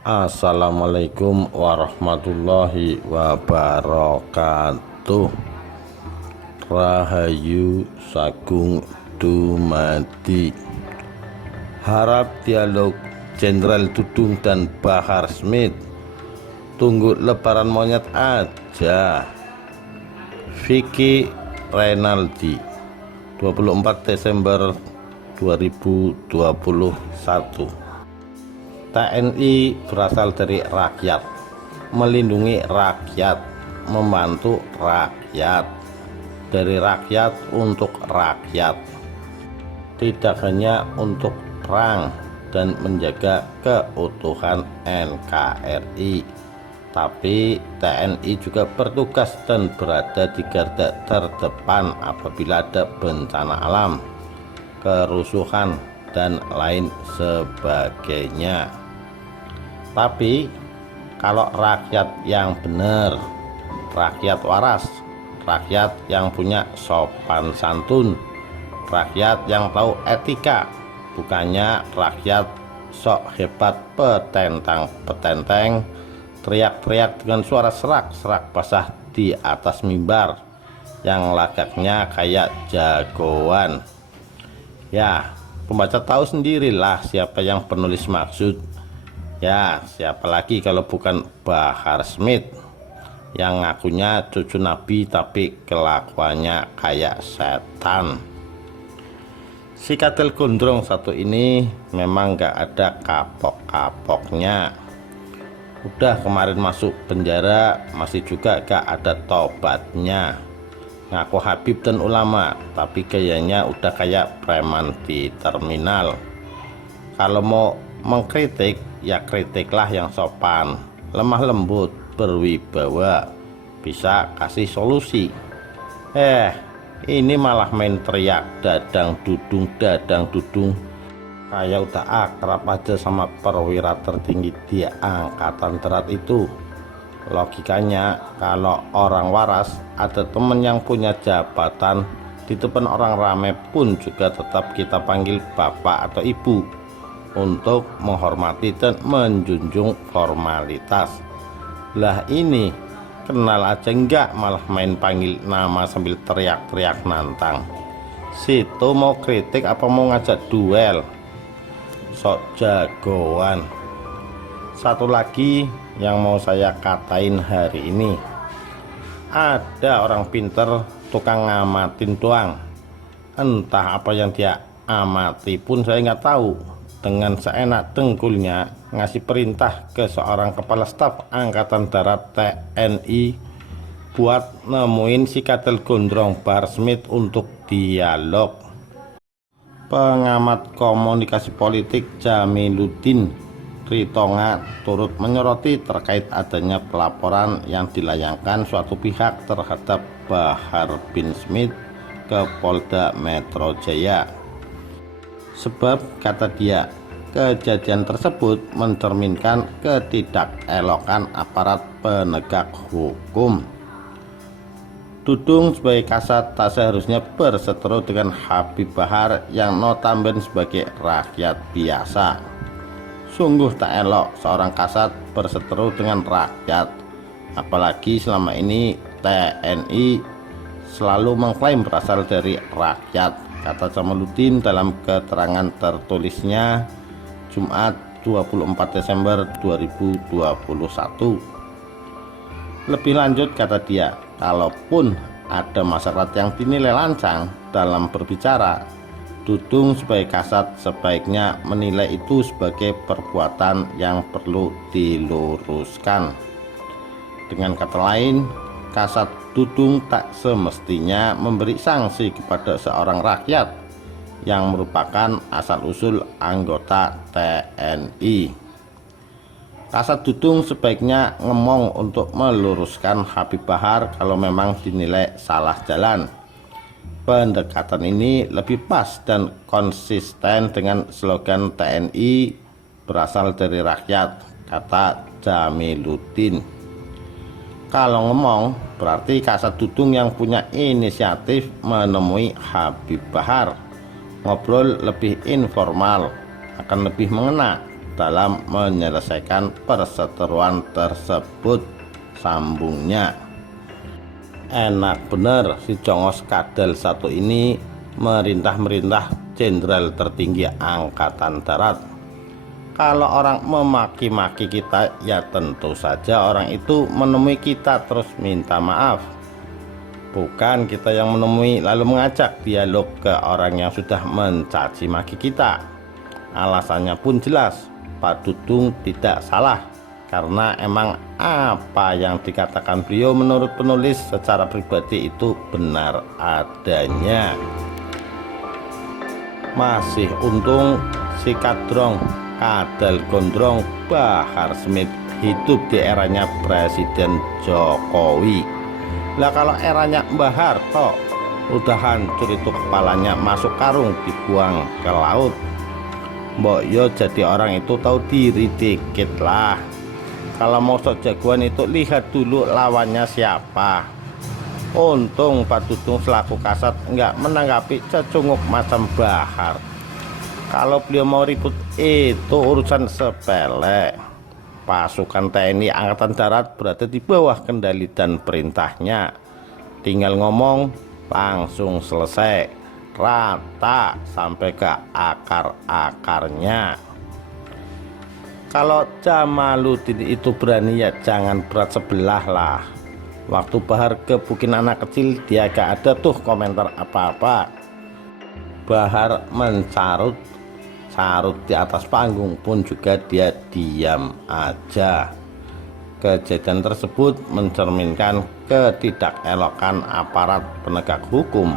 Assalamualaikum warahmatullahi wabarakatuh. Rahayu Sagung Dumadi. Harap dialog Jenderal Dudung dan Bahar Smith. Tunggu lebaran monyet aja. Vicky Renaldi, 24 Desember 2021. TNI berasal dari rakyat, melindungi rakyat, membantu rakyat, dari rakyat untuk rakyat, tidak hanya untuk perang dan menjaga keutuhan NKRI, tapi TNI juga bertugas dan berada di garda terdepan apabila ada bencana alam, kerusuhan, dan lain sebagainya. Tapi kalau rakyat yang benar, rakyat waras, rakyat yang punya sopan santun, rakyat yang tahu etika, bukannya rakyat sok hebat petentang-petenteng, teriak-teriak dengan suara serak-serak basah di atas mimbar yang lagaknya kayak jagoan. Ya, pembaca tahu sendirilah siapa yang penulis maksud. Ya, siapa lagi kalau bukan Bahar Smith yang ngakunya cucu Nabi tapi kelakuannya kayak setan. Si katil gondrong satu ini memang gak ada kapok-kapoknya. Udah kemarin masuk penjara masih juga gak ada tobatnya. Ngaku Habib dan ulama, tapi gayanya udah kayak preman di terminal. Kalau mau mengkritik, ya kritiklah yang sopan, lemah lembut, berwibawa, bisa kasih solusi. Ini malah main teriak dadang dudung, kayak udah akrab aja sama perwira tertinggi di angkatan darat itu. Logikanya kalau orang waras ada temen yang punya jabatan di depan orang ramai pun juga tetap kita panggil bapak atau ibu untuk menghormati dan menjunjung formalitas. Lah ini kenal aja enggak, malah main panggil nama sambil teriak-teriak nantang. Situ mau kritik apa mau ngajak duel? Sok jagoan. Satu lagi yang mau saya katain hari ini, ada orang pinter tukang ngamatin doang, entah apa yang dia amati pun saya nggak tahu. Dengan seenak dengkulnya ngasih perintah ke seorang kepala staf angkatan darat TNI buat nemuin si katil gondrong Bahar Smith untuk dialog. Pengamat komunikasi politik Jamiluddin Ritonga turut menyoroti terkait adanya pelaporan yang dilayangkan suatu pihak terhadap Bahar bin Smith ke Polda Metro Jaya. Sebab, kata dia, kejadian tersebut mencerminkan ketidakelokan aparat penegak hukum. Dudung sebagai kasat tak seharusnya berseteru dengan Habib Bahar yang notabene sebagai rakyat biasa. Sungguh tak elok seorang kasat berseteru dengan rakyat, apalagi selama ini TNI selalu mengklaim berasal dari rakyat, kata Jamaluddin dalam keterangan tertulisnya Jumat 24 Desember 2021. Lebih lanjut, kata dia, kalaupun ada masyarakat yang dinilai lancang dalam berbicara, Dudung sebagai kasat sebaiknya menilai itu sebagai perbuatan yang perlu diluruskan. Dengan kata lain, kasat Dudung tak semestinya memberi sanksi kepada seorang rakyat yang merupakan asal-usul anggota TNI. Kasat Dudung sebaiknya ngemong untuk meluruskan Habib Bahar kalau memang dinilai salah jalan. Pendekatan ini lebih pas dan konsisten dengan slogan TNI berasal dari rakyat, kata Jamiluddin. Kalau ngomong, berarti kasat Dudung yang punya inisiatif menemui Habib Bahar. Ngobrol lebih informal, akan lebih mengena dalam menyelesaikan perseteruan tersebut, sambungnya. Enak bener si Jongos Kadal satu ini merintah jenderal tertinggi angkatan darat. Kalau orang memaki-maki kita, ya tentu saja orang itu menemui kita terus minta maaf, bukan kita yang menemui lalu mengajak dialog ke orang yang sudah mencaci maki kita. Alasannya pun jelas, Pak Dudung tidak salah, karena emang apa yang dikatakan beliau menurut penulis secara pribadi itu benar adanya. Masih untung si Kadrong Kadal Gondrong Bahar Smith hidup di eranya Presiden Jokowi. Lah kalau eranya Mbah Harto, udah hancur itu kepalanya, masuk karung dibuang ke laut. Mbok yo jadi orang itu tahu diri dikit lah. Kalau mau sok jagoan itu lihat dulu lawannya siapa. Untung Pak Dudung selaku Kasat nggak menanggapi cecunguk macam Bahar. Kalau beliau mau ribut itu urusan sepele. Pasukan TNI Angkatan Darat berada di bawah kendali dan perintahnya. Tinggal ngomong langsung selesai, rata sampai ke akar-akarnya. Kalau Jamaluddin itu berani ya jangan berat sebelah lah. Waktu Bahar gebukin anak kecil dia gak ada tuh komentar apa-apa. Bahar mencarut di atas panggung pun juga dia diam aja. Kejadian tersebut mencerminkan ketidakelokan aparat penegak hukum.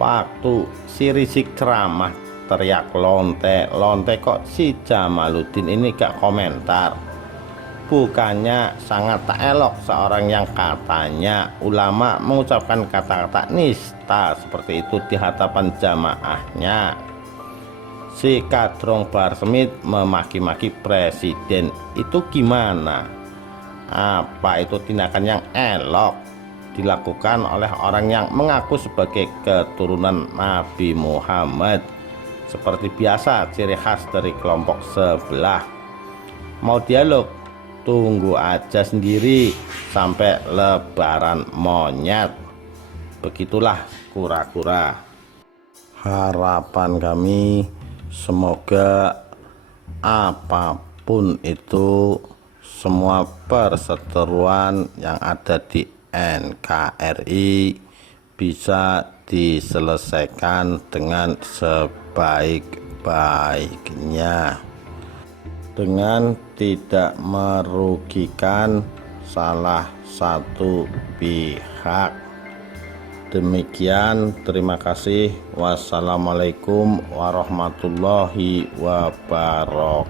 Waktu si Rizik ceramah teriak lonte kok si Jamaluddin ini gak komentar. Bukannya sangat tak elok seorang yang katanya ulama mengucapkan kata-kata nista seperti itu di hadapan jamaahnya. Si Kadrong Bahar Smith memaki-maki presiden itu gimana? Apa itu tindakan yang elok dilakukan oleh orang yang mengaku sebagai keturunan Nabi Muhammad? Seperti biasa ciri khas dari kelompok sebelah. Mau dialog? Tunggu aja sendiri sampai lebaran monyet. Begitulah kura-kura. Harapan kami semoga apapun itu, semua perseteruan yang ada di NKRI bisa diselesaikan dengan sebaik-baiknya, dengan tidak merugikan salah satu pihak. Demikian, terima kasih. Wassalamualaikum warahmatullahi wabarakatuh.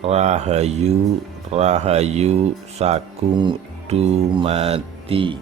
Rahayu, rahayu sagung dumadi.